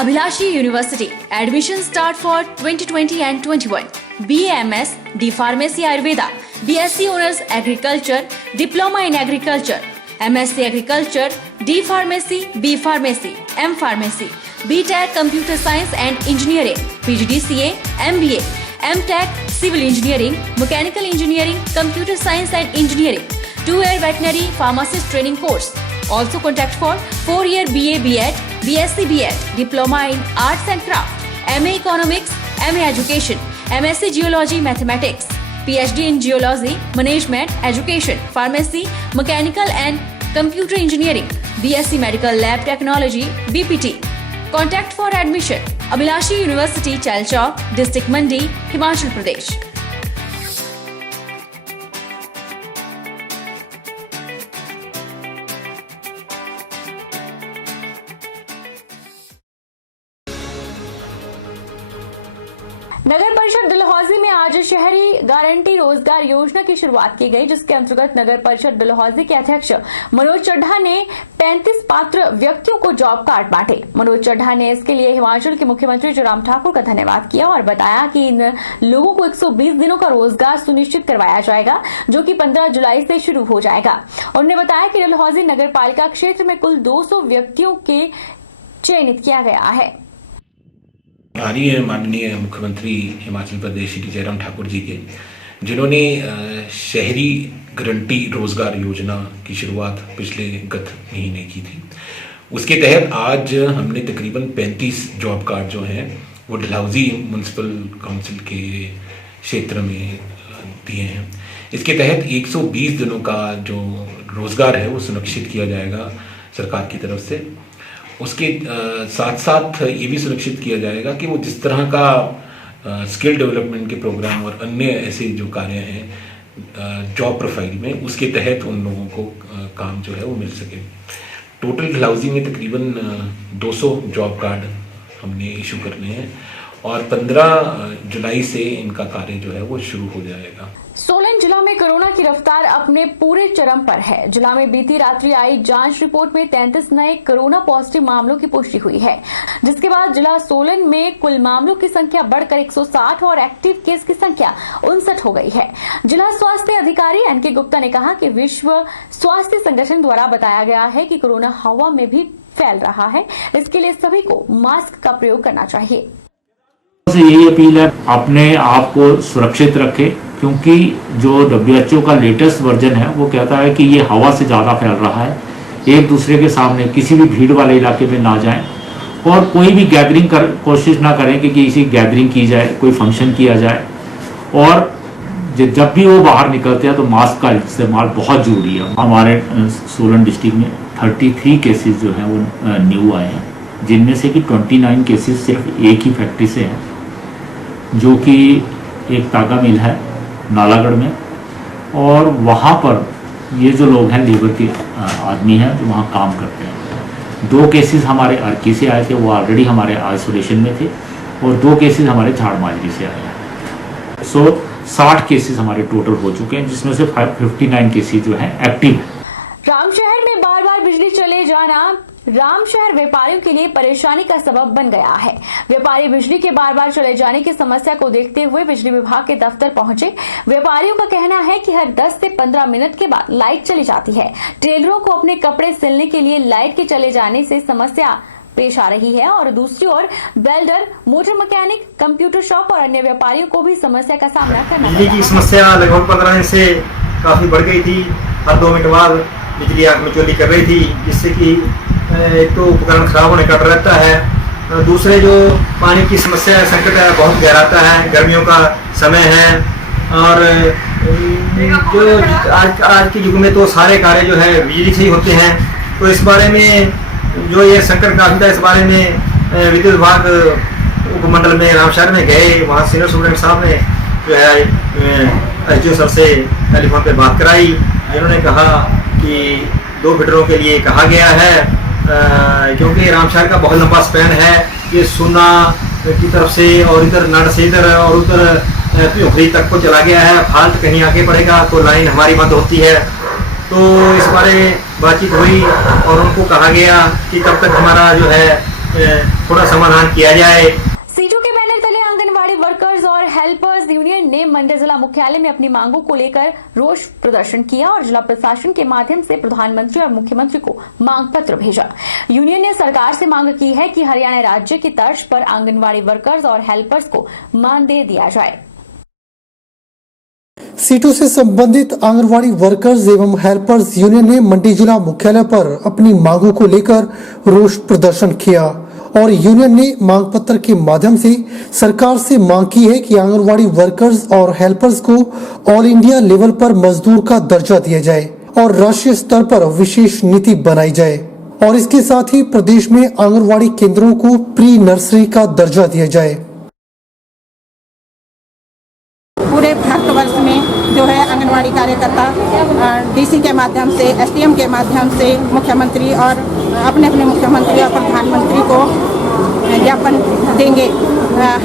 Abhilashi University. Admission start for 2020 and 21. BAMS, D Pharmacy Ayurveda, BSc Honors Agriculture, Diploma in Agriculture, MSc Agriculture, D Pharmacy, B Pharmacy, M Pharmacy, BTech Computer Science and Engineering, PGDCA, MBA, MTech Civil Engineering, Mechanical Engineering, Computer Science and Engineering, 2-year Veterinary Pharmacist Training Course. Also contact for 4-year BA BEd, BSc BEd, Diploma in Arts and Craft, MA Economics, MA Education, MSc Geology Mathematics, PhD in Geology, Management, Education, Pharmacy, Mechanical and Computer Engineering, BSc Medical Lab Technology, BPT. Contact for admission. Abhilashi University, Chalchawk, District Mandi, Himachal Pradesh. नगर परिषद डलहौजी में आज शहरी guarantee रोजगार योजना की शुरुआत की गई, जिसके अंतर्गत नगर परिषद डलहौजी के अध्यक्ष मनोज चड्ढा ने 35 पात्र व्यक्तियों को जॉब कार्ड बांटे। मनोज चड्ढा ने इसके लिए हिमाचल के मुख्यमंत्री जयराम ठाकुर का धन्यवाद किया और बताया कि इन लोगों को 120 दिनों का रोजगार सुनिश्चित करवाया जाएगा, जो कि 15 जुलाई से शुरू हो जाएगा। उन्होंने बताया कि डलहौजी नगर पालिका क्षेत्र में कुल 200 व्यक्तियों के चयनित किया गया है। माननीय मुख्यमंत्री हिमाचल प्रदेश श्री जयराम ठाकुर जी के, जिन्होंने शहरी गारंटी रोजगार योजना की शुरुआत पिछले गत महीने की थी, उसके तहत आज हमने तकरीबन 35 जॉब कार्ड जो हैं वो डलहौजी म्यूनसिपल काउंसिल के क्षेत्र में दिए हैं। इसके तहत 120 दिनों का जो रोजगार है वो सुनिश्चित किया जाएगा सरकार की तरफ से। उसके साथ साथ ये भी सुनिश्चित किया जाएगा कि वो जिस तरह का स्किल डेवलपमेंट के प्रोग्राम और अन्य ऐसे जो कार्य हैं जॉब प्रोफाइल में, उसके तहत उन लोगों को काम जो है वो मिल सके। टोटल डलहौजी में तकरीबन 200 जॉब कार्ड हमने इशू करने हैं और 15 जुलाई से इनका कार्य जो है वो शुरू हो जाएगा। सोलन जिला में कोरोना की रफ्तार अपने पूरे चरम पर है। जिला में बीती रात्रि आई जांच रिपोर्ट में 33 नए कोरोना पॉजिटिव मामलों की पुष्टि हुई है, जिसके बाद जिला सोलन में कुल मामलों की संख्या बढ़कर 160 और एक्टिव केस की संख्या 59 हो गई है। जिला स्वास्थ्य अधिकारी एनके गुप्ता ने कहा कि विश्व स्वास्थ्य संगठन द्वारा बताया गया है कि कोरोना हवा में भी फैल रहा है, इसके लिए सभी को मास्क का प्रयोग करना चाहिए। यही अपील है, अपने आप को सुरक्षित रखें, क्योंकि जो WHO का लेटेस्ट वर्जन है वो कहता है कि ये हवा से ज़्यादा फैल रहा है। एक दूसरे के सामने किसी भी भीड़ वाले इलाके में ना जाएं और कोई भी गैदरिंग कोशिश ना करें कि किसी गैदरिंग की जाए, कोई फंक्शन किया जाए। और जब भी वो बाहर निकलते हैं तो मास्क का इस्तेमाल बहुत ज़रूरी है। हमारे सोलन डिस्ट्रिक्ट में 33 केसेस जो हैं वो न्यू आए हैं, जिनमें से कि 29 केसेस सिर्फ एक ही फैक्ट्री से हैं, जो कि एक तागा मिल है नालागढ़ में, और वहाँ पर ये जो लोग हैं लेबर के आदमी हैं जो वहाँ काम करते हैं। 2 केसेस हमारे अर्की से आए थे, वो ऑलरेडी हमारे आइसोलेशन में थे, और 2 केसेस हमारे झाड़ माजरी से आए हैं। 60 केसेस हमारे टोटल हो चुके हैं, जिसमें से 59 केसेस जो हैं एक्टिव हैं। रामशहर में बार बार बिजली चले जाना रामशहर व्यापारियों के लिए परेशानी का सबब बन गया है। व्यापारी बिजली के बार बार चले जाने की समस्या को देखते हुए बिजली विभाग के दफ्तर पहुंचे। व्यापारियों का कहना है कि हर 10 से 15 मिनट के बाद लाइट चली जाती है। टेलरों को अपने कपड़े सिलने के लिए लाइट के चले जाने से समस्या पेश आ रही है, और दूसरी ओर welder, motor mechanic, computer shop और अन्य व्यापारियों को भी समस्या का सामना करना पड़ रहा है। समस्या लगभग 15 दिन से काफी बढ़ गई थी। हर 2 मिनट बाद बिजली आंख में चोली कर रही थी, जिससे कि एक तो उपकरण खराब होने का डर रहता है, दूसरे जो पानी की समस्या है, संकट है, बहुत गहराता है। गर्मियों का समय है और जो आज के युग में तो सारे कार्य जो है बिजली से ही होते हैं। तो इस बारे में जो ये संकट काफी था, इस बारे में विद्युत विभाग उपमंडल में रामशहर में गए। वहाँ सीनियर सुपरिटेंडेंट साहब ने जो है SDO सर से टेलीफोन पे बात कराई, जिन्होंने कहा कि 2 फिटरों के लिए कहा गया है, क्योंकि रामशहर का बहुत लंबा स्पैन है। ये सोना की तरफ से और इधर नड़ से इधर और उधर पियोखरी तक को चला गया है। फाल्ट कहीं आगे पड़ेगा तो लाइन हमारी बंद होती है। तो इस बारे बातचीत हुई और उनको कहा गया कि तब तक हमारा जो है थोड़ा समाधान किया जाए। सीटू के बैनर तले आंगनवाड़ी वर्कर्स और हेल्पर्स यूनियन ने मंडी जिला मुख्यालय में अपनी मांगों को लेकर रोष प्रदर्शन किया और जिला प्रशासन के माध्यम से प्रधानमंत्री और मुख्यमंत्री को मांग पत्र भेजा। यूनियन ने सरकार से मांग की है कि हरियाणा राज्य की तर्ज पर आंगनवाड़ी वर्कर्स और हेल्पर्स को मानदेय दिया जाए। सीटों से संबंधित आंगनवाड़ी वर्कर्स एवं हेल्पर्स यूनियन ने मंडी जिला मुख्यालय पर अपनी मांगों को लेकर रोष प्रदर्शन किया और यूनियन ने मांग पत्र के माध्यम से सरकार से मांग की है कि आंगनवाड़ी वर्कर्स और हेल्पर्स को ऑल इंडिया लेवल पर मजदूर का दर्जा दिया जाए और राष्ट्रीय स्तर पर विशेष नीति बनाई जाए और इसके साथ ही प्रदेश में आंगनवाड़ी केंद्रों को प्री नर्सरी का दर्जा दिया जाए। पूरे भारतवर्ष में जो है आंगनवाड़ी कार्यकर्ता डीसी के माध्यम से, एसडीएम के माध्यम से मुख्यमंत्री और अपने अपने मुख्यमंत्री और प्रधानमंत्री को ज्ञापन देंगे।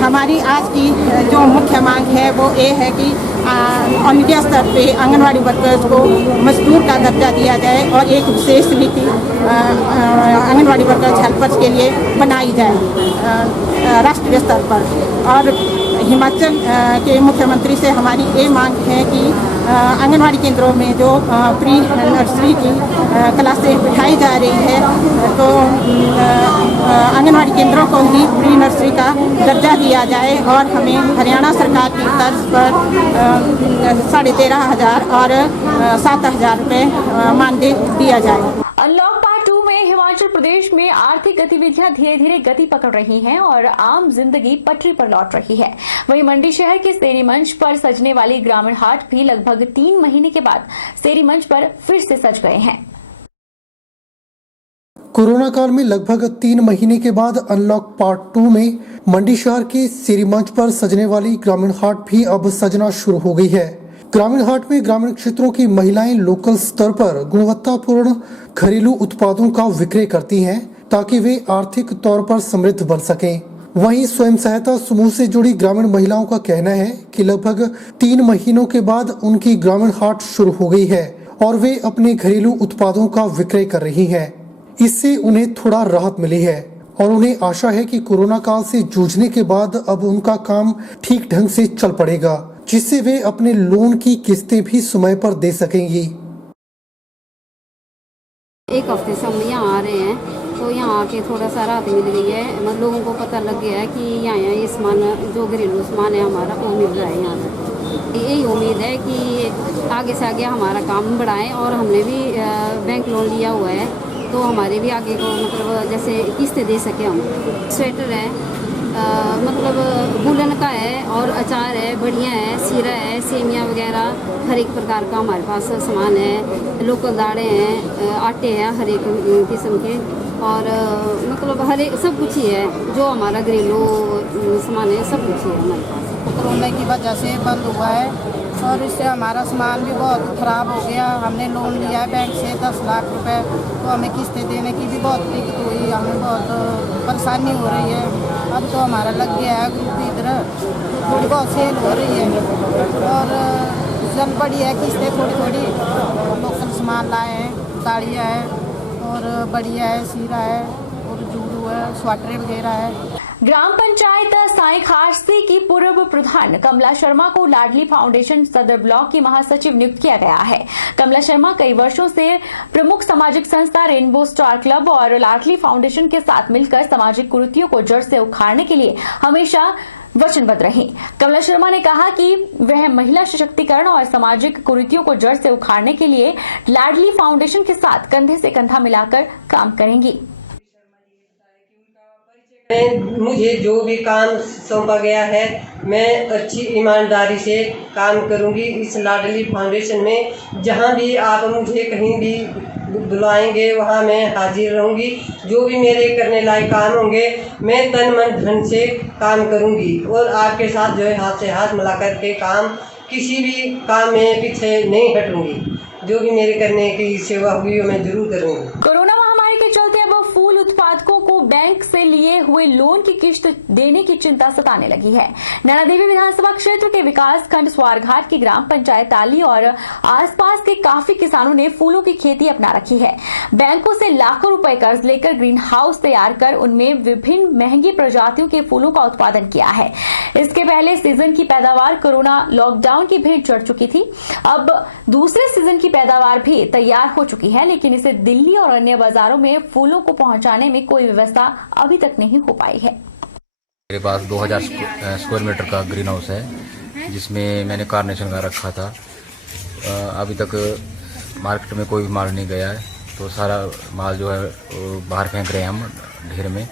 हमारी आज की जो मुख्य मांग है वो ये है कि ऑल इंडिया स्तर पे आंगनवाड़ी वर्कर्स को मजदूर का दर्जा दिया जाए और एक विशेष नीति आंगनवाड़ी वर्कर्स हेल्पर्स के लिए बनाई जाए राष्ट्रीय स्तर पर। और हिमाचल के मुख्यमंत्री से हमारी ये मांग है कि आंगनवाड़ी केंद्रों में जो प्री नर्सरी की क्लासें बिठाई जा रही है तो आंगनवाड़ी केंद्रों को ही प्री नर्सरी का दर्जा दिया जाए और हमें हरियाणा सरकार की तर्ज पर 13,500 और 7,000 रुपये मानदेय दिया जाए। अनलॉक पार्ट 2 में हिमाचल प्रदेश में आर्थिक गतिविधियां धीरे धीरे गति पकड़ रही हैं और आम जिंदगी पटरी पर लौट रही है। वहीं मंडी शहर के सेरी मंच पर सजने वाली ग्रामीण हाट भी लगभग 3 महीने के बाद सेरी मंच पर फिर से सज गए हैं। कोरोना काल में लगभग 3 महीने के बाद अनलॉक पार्ट 2 में मंडी शहर के सेरी मंच पर सजने वाली ग्रामीण हाट भी अब सजना शुरू हो गई है। ग्रामीण हाट में ग्रामीण क्षेत्रों की महिलाएं लोकल स्तर पर गुणवत्तापूर्ण घरेलू उत्पादों का विक्रय करती हैं ताकि वे आर्थिक तौर पर समृद्ध बन सकें। वहीं स्वयं सहायता समूह से जुड़ी ग्रामीण महिलाओं का कहना है कि लगभग 3 महीनों के बाद उनकी ग्रामीण हाट शुरू हो गई है और वे अपने घरेलू उत्पादों का विक्रय कर रही हैं। इससे उन्हें थोड़ा राहत मिली है और उन्हें आशा है कि कोरोना काल से जूझने के बाद अब उनका काम ठीक ढंग से चल पड़ेगा, जिससे वे अपने लोन की किस्तें भी समय पर दे सकेंगी। एक हफ्ते से हम यहाँ आ रहे हैं तो यहाँ आके थोड़ा सा राहत मिल गई है। मतलब लोगों को पता लग गया है कि यहाँ ये सामान जो घरेलू सामान है हमारा वो मिल रहा है यहाँ से। यही उम्मीद है कि आगे से आगे हमारा काम बढ़ाएं और हमने भी बैंक लोन लिया हुआ है तो हमारे भी आगे को मतलब जैसे किस्तें दे सके हम। स्वेटर है मतलब वूलन का है और अचार है, बढ़िया है, सीरा है, सेमियाँ वगैरह हर एक प्रकार का हमारे पास सामान है। लोकल दालें हैं, आटे हैं हर एक किस्म के और मतलब हर एक सब कुछ ही है जो हमारा घरेलू सामान है, सब कुछ ही है हमारे पास। कोरोना की वजह से बंद हुआ है और इससे हमारा सामान भी बहुत ख़राब हो गया। हमने लोन लिया है बैंक से 10 लाख रुपए तो हमें किस्तें देने की भी बहुत दिक्कत हुई, हमें बहुत परेशानी हो रही है। अब तो हमारा लग गया है ग्रुप की तरह, थोड़ी बहुत सेल हो रही है और चल पड़ी है किस्तें थोड़ी थोड़ी। लोकल सामान लाए हैं, ताड़ियाँ है और बढ़िया है, सीरा है और जूड़ू है, स्वेटर वगैरह है। ग्राम पंचायत साई खारसी की पूर्व प्रधान कमला शर्मा को लाडली फाउंडेशन सदर ब्लॉक की महासचिव नियुक्त किया गया है। कमला शर्मा कई वर्षों से प्रमुख सामाजिक संस्था रेनबो स्टार क्लब और लाडली फाउंडेशन के साथ मिलकर सामाजिक कुरीतियों को जड़ से उखाड़ने के लिए हमेशा वचनबद्ध रही। कमला शर्मा ने कहा कि वह महिला सशक्तिकरण और सामाजिक कुरीतियों को जड़ से उखाड़ने के लिए लाडली फाउंडेशन के साथ कंधे से कंधा मिलाकर काम करेंगी। मुझे जो भी काम सौंपा गया है मैं अच्छी ईमानदारी से काम करूंगी। इस लाडली फाउंडेशन में जहां भी आप मुझे कहीं भी बुलाएंगे वहां मैं हाजिर रहूंगी। जो भी मेरे करने लायक काम होंगे मैं तन मन धन से काम करूंगी और आपके साथ जो है हाथ से हाथ मिलाकर के काम किसी भी काम में पीछे नहीं हटूंगी। जो भी मेरे करने की सेवा होगी वो मैं जरूर करूंगी। कोरोना महामारी के चलते अब फूल उत्पादकों को बैंक से लिए हुए लोन की किश्त देने की चिंता सताने लगी है। नैना देवी विधानसभा क्षेत्र के विकास खंड स्वारघाट की ग्राम पंचायत ताली और आसपास के काफी किसानों ने फूलों की खेती अपना रखी है। बैंकों से लाखों रुपए कर्ज लेकर ग्रीन हाउस तैयार कर उनमें विभिन्न महंगी प्रजातियों के फूलों का उत्पादन किया है। इसके पहले सीजन की पैदावार कोरोना लॉकडाउन की भेंट चढ़ चुकी थी। अब दूसरे सीजन की पैदावार भी तैयार हो चुकी है, लेकिन इसे दिल्ली और अन्य बाजारों में फूलों को पहुंचाने में कोई व्यवस्था अभी तक नहीं हो पाई है। मेरे पास 2000 स्क्वायर मीटर का ग्रीन हाउस है, जिसमें मैंने कार्नेशन का रखा था। अभी तक मार्केट में कोई भी माल नहीं गया है, तो सारा माल जो है वो बाहर फेंक रहे हैं हम ढेर में।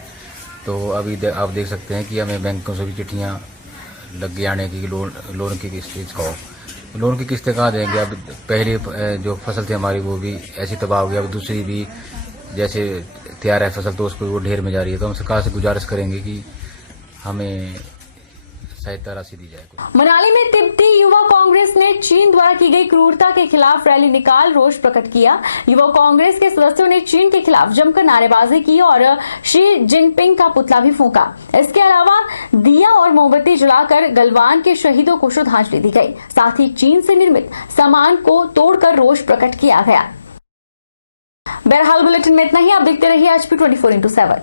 तो अभी आप देख सकते हैं कि हमें बैंकों से भी चिट्ठियाँ लग गई आने की लोन की किस्त का। लोन की किस्तें कहाँ देंगे? अब पहली जो फसल थी हमारी वो भी ऐसी तबाह हो गई, अब दूसरी भी जैसे तैयार है फसल तो उसको वो ढेर में जा रही है। तो हम सरकार से गुजारिश करेंगे कि हमें सहायता राशि दी जाए। मनाली में तिब्बती युवा कांग्रेस ने चीन द्वारा की गई क्रूरता के खिलाफ रैली निकाल रोष प्रकट किया। युवा कांग्रेस के सदस्यों ने चीन के खिलाफ जमकर नारेबाजी की और शी जिनपिंग का पुतला भी फूंका। इसके अलावा दिया और मोमबत्ती जलाकर गलवान के शहीदों को श्रद्धांजलि दी गई। साथ ही चीन से निर्मित सामान को तोड़कर रोष प्रकट किया गया। बहरहाल बुलेटिन में इतना ही। आप देखते रहिए HP 24x7।